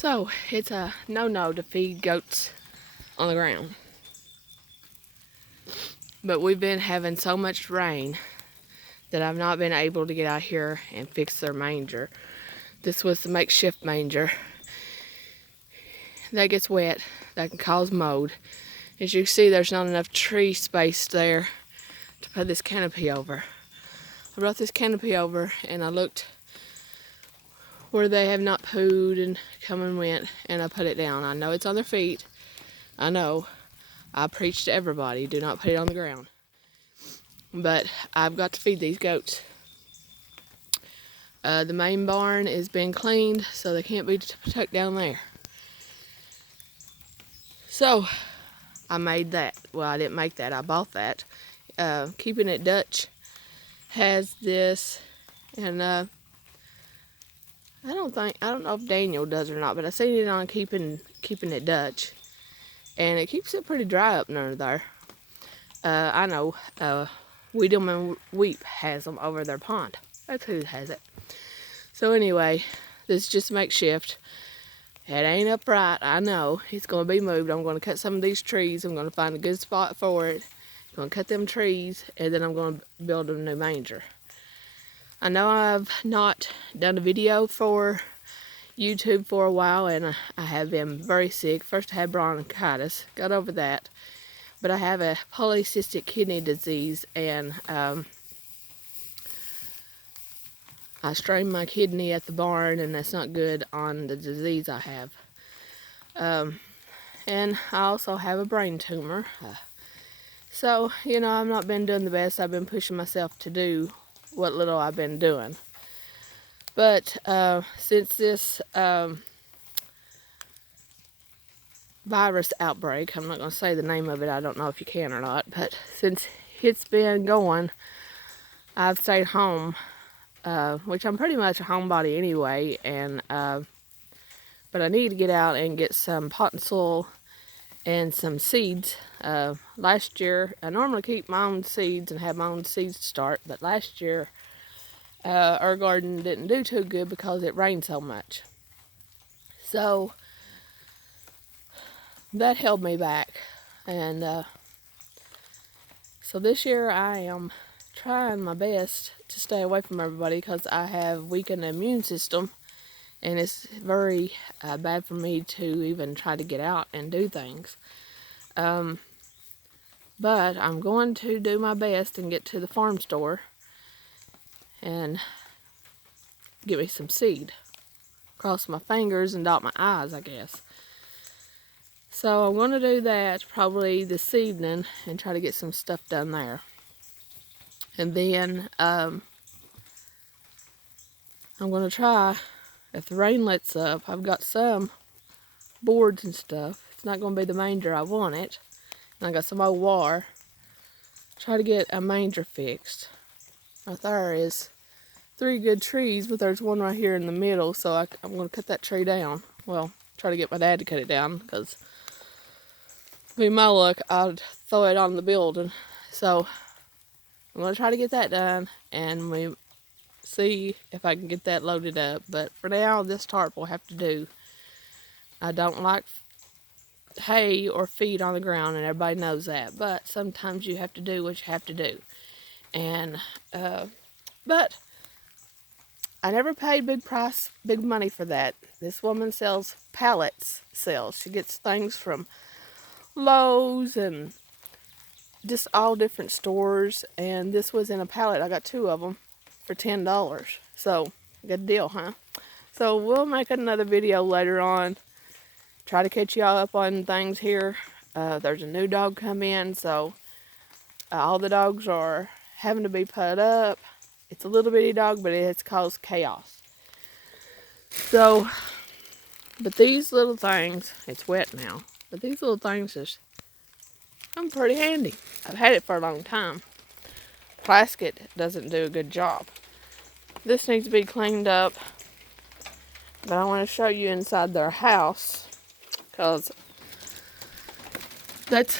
So, it's a no-no to feed goats on the ground. But we've been having so much rain that I've not been able to get out here and fix their manger. This was the makeshift manger. That gets wet, that can cause mold. As you can see, there's not enough tree space there to put this canopy over. I brought this canopy over and I looked where they have not pooed and come and went, and I put it down. I know it's on their feet. I know. I preach to everybody, do not put it on the ground. But I've got to feed these goats. The main barn is being cleaned, so they can't be tucked down there. So, I made that. Well, I didn't make that, I bought that. Keeping It Dutch has this, and I don't know if Daniel does or not, but I seen it on Keeping It Dutch, and it keeps it pretty dry up under there. I know Weedham and Weep has them over their pond. That's who has it. So anyway, this is just makeshift. It ain't upright, I know. It's going to be moved. I'm going to cut some of these trees. I'm going to find a good spot for it. I'm going to cut them trees, and then I'm going to build a new manger. I know I've not done a video for YouTube for a while, and I have been very sick. First I had bronchitis, got over that. But I have a polycystic kidney disease, and I strained my kidney at the barn, and that's not good on the disease I have. And I also have a brain tumor. So, I've not been doing the best. I've been pushing myself to do what little I've been doing. But since this virus outbreak, I'm not going to say the name of it, I don't know if you can or not, but since it's been going, I've stayed home, which I'm pretty much a homebody anyway, and but I need to get out and get some potting soil and some seeds. Last year, I normally keep my own seeds and have my own seeds to start, but last year our garden didn't do too good because it rained so much. So that held me back, and so this year I am trying my best to stay away from everybody because I have weakened immune system, and it's very bad for me to even try to get out and do things. But I'm going to do my best and get to the farm store and get me some seed. Cross my fingers and dot my I's, I guess. So I'm going to do that probably this evening and try to get some stuff done there. And then I'm going to try, if the rain lets up, I've got some boards and stuff. It's not going to be the manger I want it. And I got some old wire. Try to get a manger fixed. Right there is 3 good trees, but there's one right here in the middle, so I'm going to cut that tree down. Well, try to get my dad to cut it down, because with my luck, I'd throw it on the building. So I'm going to try to get that done, and we see if I can get that loaded up. But for now, this tarp will have to do. I don't like hay or feed on the ground, and everybody knows that. But sometimes you have to do what you have to do. And, but I never paid big money for that. This woman sells pallets. She gets things from Lowe's and just all different stores, and this was in a pallet. I got 2 of them for $10. So, good deal, huh? So, we'll make another video later on. Try to catch y'all up on things here. There's a new dog come in, so all the dogs are having to be put up. It's a little bitty dog, but it has caused chaos. So, but these little things, it's wet now, but these little things just come pretty handy. I've had it for a long time. Plastic doesn't do a good job. This needs to be cleaned up, but I want to show you inside their house, because it's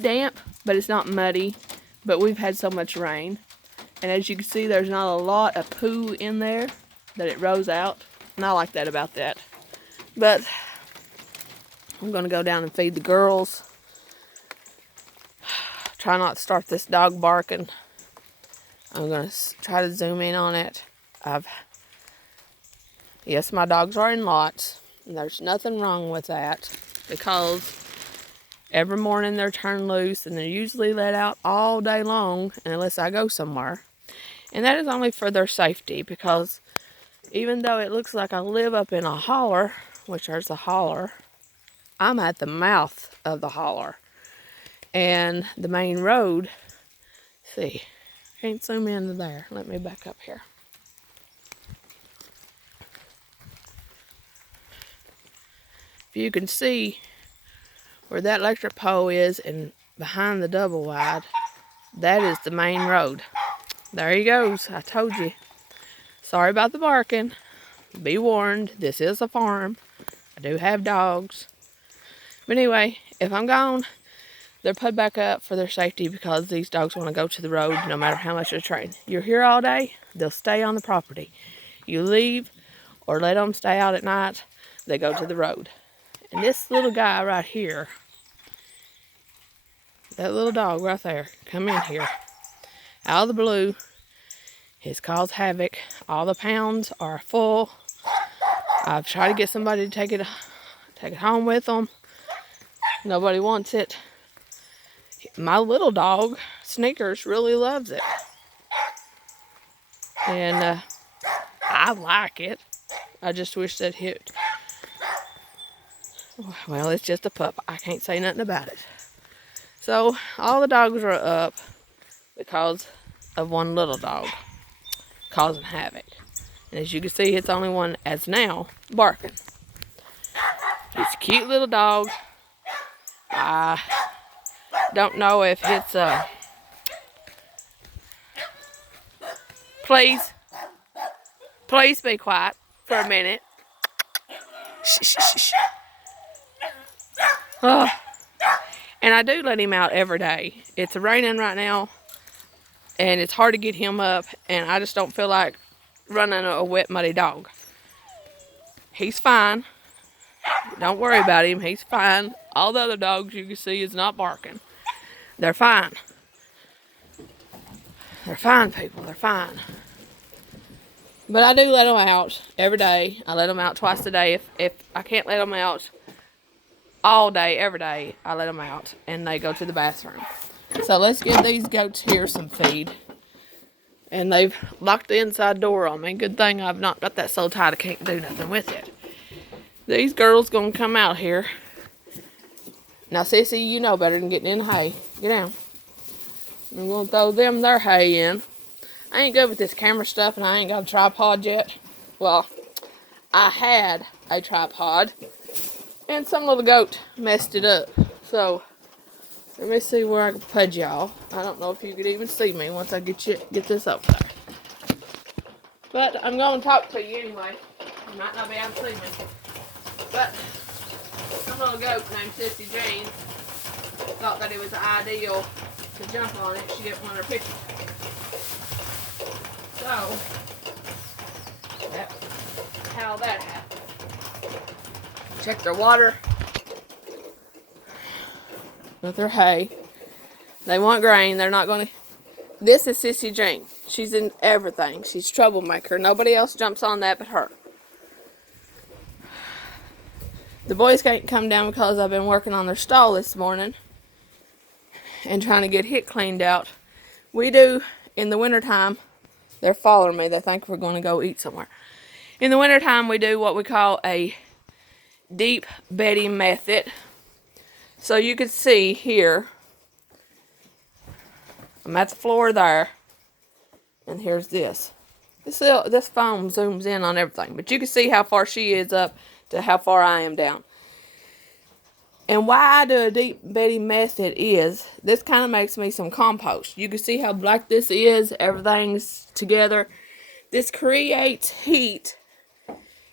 damp, but it's not muddy, but we've had so much rain. And as you can see, there's not a lot of poo in there that it rose out. And I like that about that. But I'm going to go down and feed the girls. Try not to start this dog barking. I'm going to try to zoom in on it. Yes, my dogs are in lots. And there's nothing wrong with that, because every morning they're turned loose and they're usually let out all day long unless I go somewhere. And that is only for their safety, because even though it looks like I live up in a holler, which there's a holler, I'm at the mouth of the holler. And the main road, see, can't zoom into there. Let me back up here. If you can see where that electric pole is and behind the double wide, that is the main road. There he goes. I told you. Sorry about the barking. Be warned, this is a farm. I do have dogs. But anyway, if I'm gone, they're put back up for their safety, because these dogs want to go to the road no matter how much they're trained. You're here all day, they'll stay on the property. You leave or let them stay out at night, they go to the road. And this little guy right here, that little dog right there, come in here, out of the blue, has caused havoc. All the pounds are full. I've tried to get somebody to take it home with them. Nobody wants it. My little dog, Sneakers, really loves it. And I like it. I just wish that well, it's just a pup. I can't say nothing about it. So, all the dogs are up because of one little dog causing havoc. And as you can see, it's the only one as now barking. He's a cute little dog. I don't know if it's please be quiet for a minute. Shh, shh, shh. Oh. And I do let him out every day. It's raining right now, and it's hard to get him up, and I just don't feel like running a wet, muddy dog. He's fine. Don't worry about him. He's fine. All the other dogs you can see is not barking. They're fine. They're fine, people. They're fine. But I do let them out every day. I let them out twice a day. If I can't let them out all day, every day, I let them out, and they go to the bathroom. So let's give these goats here some feed. And they've locked the inside door on me. Good thing I've not got that so tight I can't do nothing with it. These girls gonna come out here. Now, Sissy, you know better than getting in the hay. Get down. I'm gonna throw them their hay in. I ain't good with this camera stuff, and I ain't got a tripod yet. Well, I had a tripod, and some little goat messed it up. So, let me see where I can put y'all. I don't know if you could even see me once I get this up there. But I'm going to talk to you anyway. You might not be able to see me. But some little goat named Sissy Jane thought that it was ideal to jump on it. She didn't want her picture. So, that's how that happened. Check their water. With their hay. They want grain. They're not going to. This is Sissy Jane. She's in everything. She's a troublemaker. Nobody else jumps on that but her. The boys can't come down because I've been working on their stall this morning and trying to get it cleaned out. We do in the wintertime. They're following me. They think we're going to go eat somewhere. In the wintertime, we do what we call a deep bedding method. So you can see here, I'm at the floor there, and here's this. This phone zooms in on everything, but you can see how far she is up to how far I am down. And why I do a deep bedding method is, this kind of makes me some compost. You can see how black this is, everything's together. This creates heat,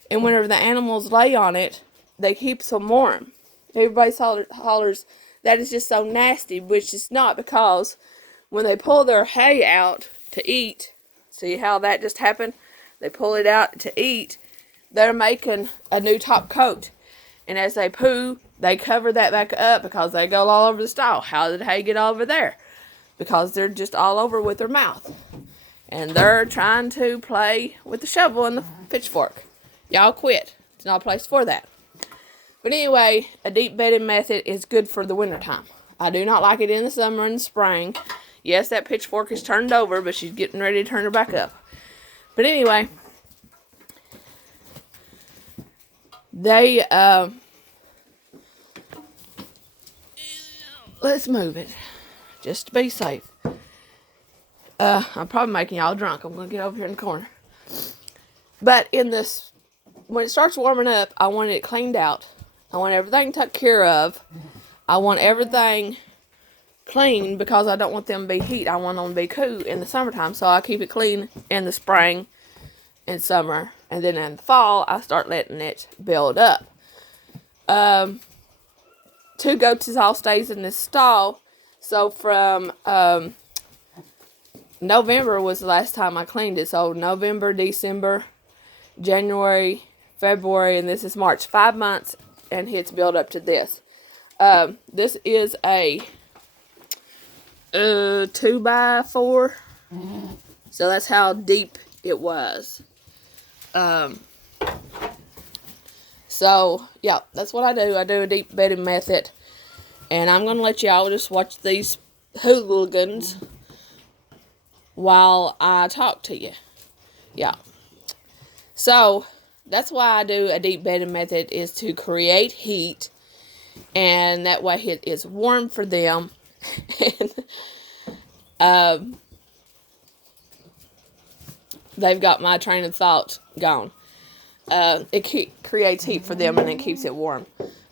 and whenever the animals lay on it, they keep them warm. Everybody hollers, that is just so nasty, which it's not, because when they pull their hay out to eat, see how that just happened? They pull it out to eat, they're making a new top coat. And as they poo, they cover that back up because they go all over the stall. How did hay get over there? Because they're just all over with their mouth. And they're trying to play with the shovel and the pitchfork. Y'all quit. It's not a place for that. But anyway, a deep bedding method is good for the wintertime. I do not like it in the summer and the spring. Yes, that pitchfork is turned over, but she's getting ready to turn her back up. But anyway, they, let's move it, just to be safe. I'm probably making y'all drunk. I'm going to get over here in the corner. But in this, when it starts warming up, I want it cleaned out. I want everything taken care of. I want everything clean because I don't want them to be heat. I want them to be cool in the summertime. So I keep it clean in the spring and summer. And then in the fall, I start letting it build up. 2 goats all stays in this stall. So from November was the last time I cleaned it. So November, December, January, February, and this is March. 5 months, and it's built up to this. This is a 2x4. So that's how deep it was. So, yeah, that's what I do. I do a deep bedding method. And I'm going to let y'all just watch these hooligans while I talk to you. Yeah. So, that's why I do a deep bedding method, is to create heat. And that way it is warm for them. And they've got my train of thought gone. It creates heat for them, and it keeps it warm.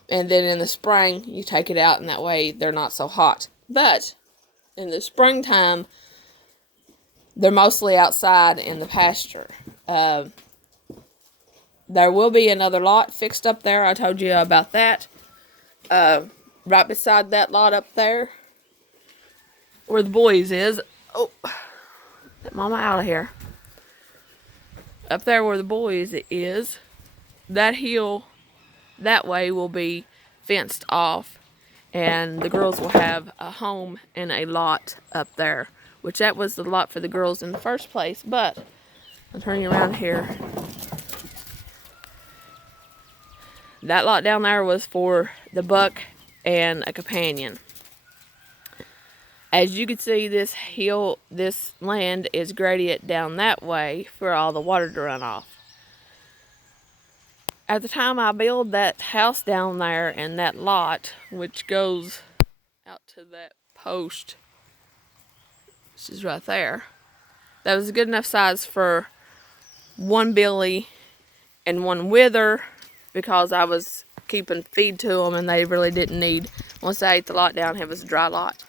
And then in the spring, you take it out, and that way they're not so hot. But in the springtime, they're mostly outside in the pasture. There will be another lot fixed up there. I told you about that. Right beside that lot up there, where the boys is. Oh, get Mama out of here. Up there where the boys is, that hill that way will be fenced off, and the girls will have a home and a lot up there, which that was the lot for the girls in the first place. But I'm turning around here. That lot down there was for the buck and a companion. As you can see, this hill, this land is gradient down that way for all the water to run off. At the time I built that house down there and that lot, which goes out to that post, which is right there, that was a good enough size for 1 Billy and 1 Wither, because I was keeping feed to them and they really didn't need, once I ate the lot down, it was a dry lot.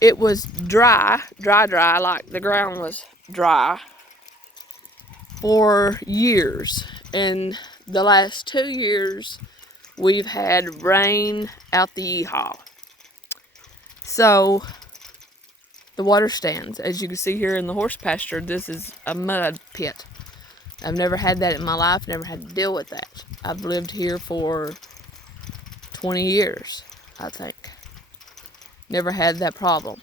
It was dry, like the ground was dry for years. And the last 2 years, we've had rain out the yeehaw. So, the water stands. As you can see here in the horse pasture, this is a mud pit. I've never had that in my life, never had to deal with that. I've lived here for 20 years, I think. Never had that problem.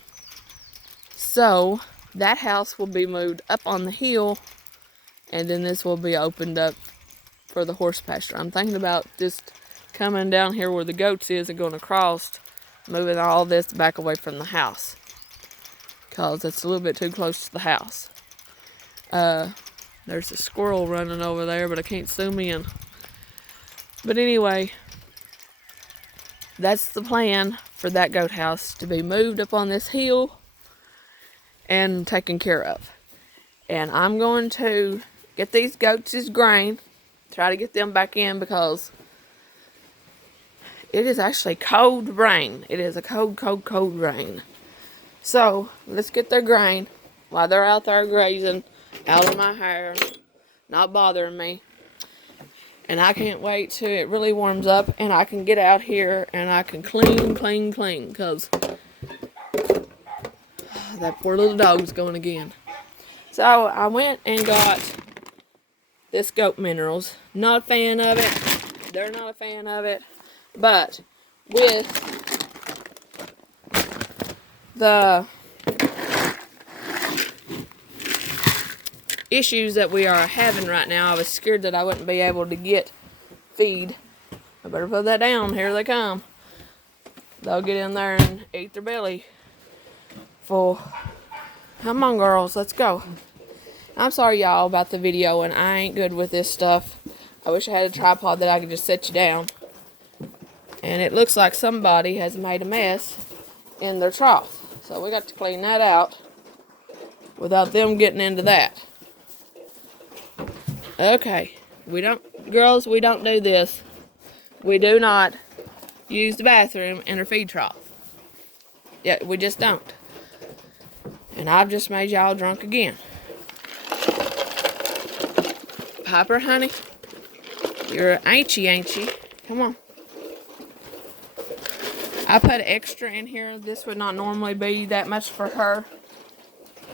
So, that house will be moved up on the hill, and then this will be opened up for the horse pasture. I'm thinking about just coming down here where the goats is and going across, moving all this back away from the house, because it's a little bit too close to the house. There's a squirrel running over there, but I can't zoom in. But anyway, that's the plan for that goat house, to be moved up on this hill and taken care of. And I'm going to get these goats' grain, try to get them back in, because it is actually cold rain. It is a cold rain. So, let's get their grain while they're out there grazing, out of my hair, not bothering me. And I can't wait till it really warms up and I can get out here and I can clean, because that poor little dog's going again. So I went and got this Goat Minerals. Not a fan of it. They're not a fan of it. But with the issues that we are having right now, I was scared that I wouldn't be able to get feed. I better put that down. Here they come. They'll get in there and eat their belly full. Come on, girls, let's go. I'm sorry, y'all, about the video, and I ain't good with this stuff. I wish I had a tripod that I could just set you down. And it looks like somebody has made a mess in their trough. So we got to clean that out without them getting into that. Okay, girls, we don't do this. We do not use the bathroom in our feed trough. Yeah, we just don't. And I've just made y'all drunk again. Piper, honey, you're ain't you? Come on. I put extra in here. This would not normally be that much for her.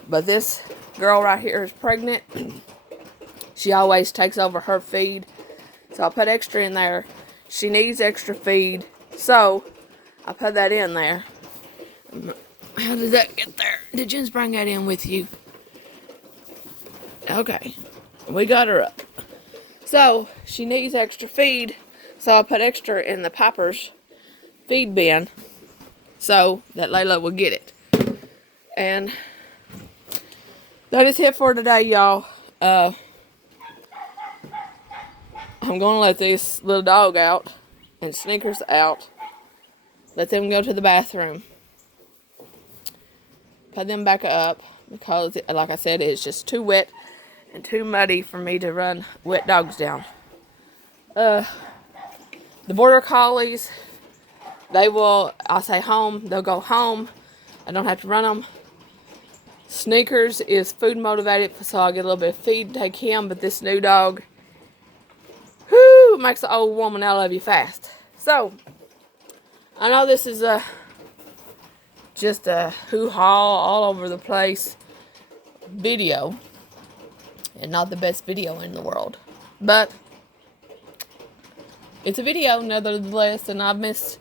But this girl right here is pregnant. She always takes over her feed. So I put extra in there. She needs extra feed. So I put that in there. How did that get there? Did Jens bring that in with you? Okay. We got her up. So she needs extra feed. So I put extra in the Piper's feed bin so that Layla will get it. And that is it for today, y'all. I'm gonna let this little dog out and Snickers out. Let them go to the bathroom. Put them back up because, like I said, it's just too wet and too muddy for me to run wet dogs down. The Border Collies, I'll say home, they'll go home. I don't have to run them. Sneakers is food motivated, so I'll get a little bit of feed to take him, but this new dog, whoo, makes an old woman out of you fast. So, I know this is just a hoo-ha all over the place video, and not the best video in the world, but it's a video nevertheless, and I've missed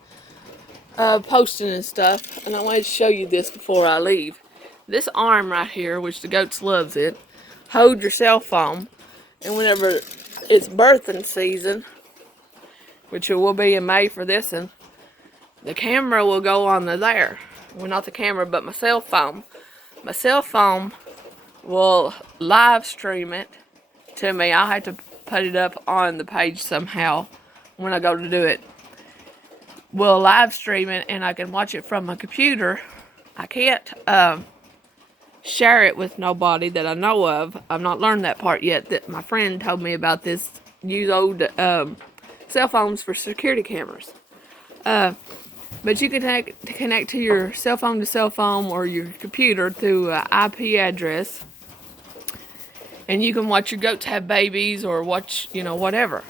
posting and stuff, and I wanted to show you this before I leave. This arm right here, which the goats loves it, hold your cell phone, and whenever it's birthing season, which it will be in May for this one, the camera will go on there. Well, not the camera, but my cell phone. My cell phone will live stream it to me. I'll have to put it up on the page somehow when I go to do it. We'll live stream it, and I can watch it from my computer. I can't share it with nobody that I know of. I've not learned that part yet. That my friend told me about this. Use old cell phones for security cameras. But you can connect to your cell phone or your computer through an IP address. And you can watch your goats have babies or watch, whatever.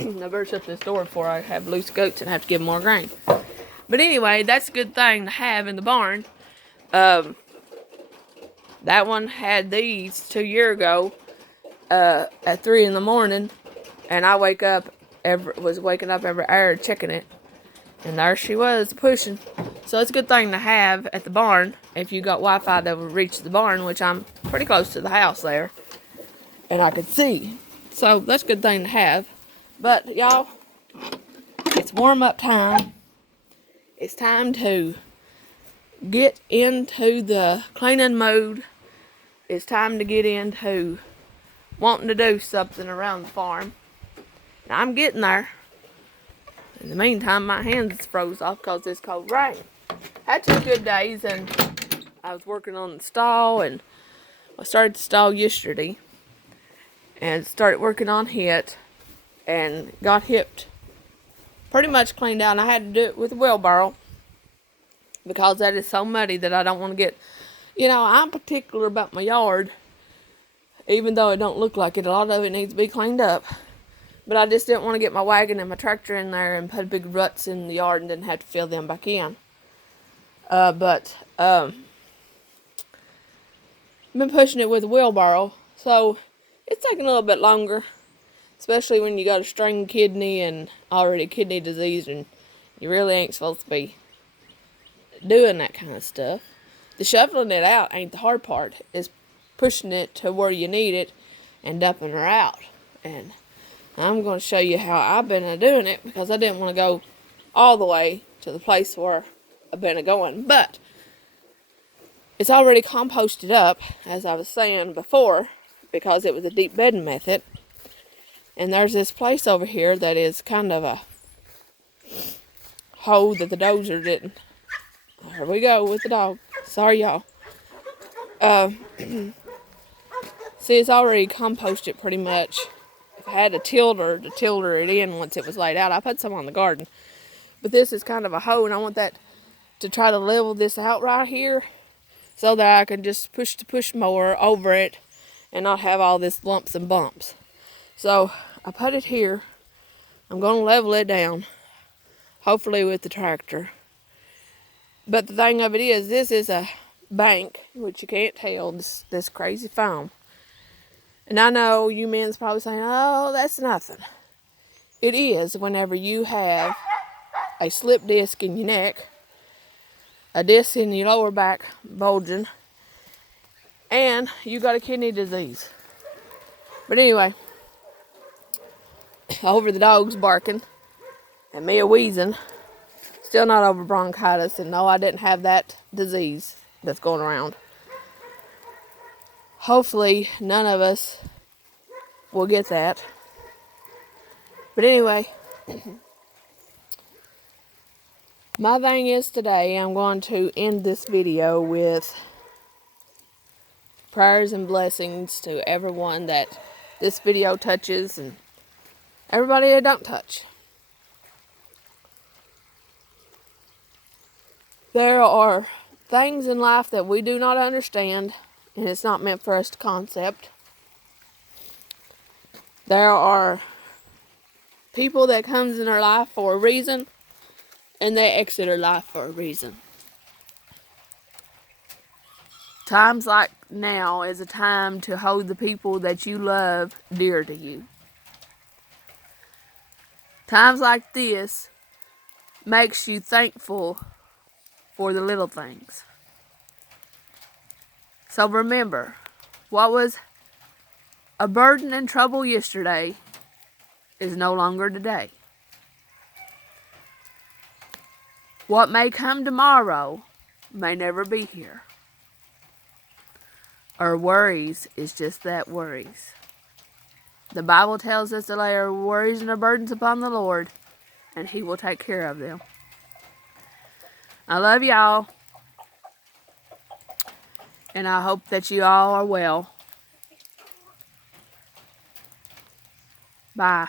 I better shut this door before I have loose goats and have to give them more grain. But anyway, that's a good thing to have in the barn. That one had these 2 years ago at 3 in the morning. And I was waking up every hour checking it. And there she was, pushing. So it's a good thing to have at the barn if you got Wi-Fi that will reach the barn, which I'm pretty close to the house there. And I could see. So that's a good thing to have. But, y'all, it's warm-up time. It's time to get into the cleaning mode. It's time to get into wanting to do something around the farm. Now, I'm getting there. In the meantime, my hands froze off because it's cold rain. Had 2 good days, and I was working on the stall, and I started the stall yesterday, and started working on it, and got hipped pretty much cleaned out. And I had to do it with a wheelbarrow because that is so muddy that I don't want to get, I'm particular about my yard, even though it don't look like it. A lot of it needs to be cleaned up. But I just didn't want to get my wagon and my tractor in there and put big ruts in the yard and then have to fill them back in. But I've been pushing it with a wheelbarrow, so it's taking a little bit longer. especially when you got a strained kidney and already kidney disease, and you really ain't supposed to be doing that kind of stuff. The shoveling it out ain't the hard part. It's pushing it to where you need it and dumping her out. And I'm going to show you how I've been doing it, because I didn't want to go all the way to the place where I've been going. But it's already composted up, as I was saying before, because it was a deep bedding method. And there's this place over here that is kind of a hole that the dozer didn't. Here we go with the dog. Sorry, y'all. See, it's already composted pretty much. If I had a tilder to tilder it in once it was laid out, I put some on the garden. But this is kind of a hoe, and I want that to try to level this out right here so that I can just push the push mower over it and not have all this lumps and bumps. So I put it here. I'm going to level it down, hopefully with the tractor. But the thing of it is, this is a bank, which you can't tell, this crazy foam. And I know you men's probably saying, oh, that's nothing. It is whenever you have a slip disc in your neck, a disc in your lower back bulging, and you got a kidney disease. But anyway, over the dogs barking and me a wheezing, still not over bronchitis, and no, I didn't have that disease that's going around. Hopefully none of us will get that. But anyway, my thing is today, I'm going to end this video with prayers and blessings to everyone that this video touches and everybody it don't touch. There are things in life that we do not understand, and it's not meant for us to concept. There are people that comes in our life for a reason, and they exit our life for a reason. Times like now is a time to hold the people that you love dear to you. Times like this makes you thankful for the little things. So remember, what was a burden and trouble yesterday is no longer today. What may come tomorrow may never be here. Our worries is just that, worries. The Bible tells us to lay our worries and our burdens upon the Lord, and He will take care of them. I love y'all, and I hope that you all are well. Bye.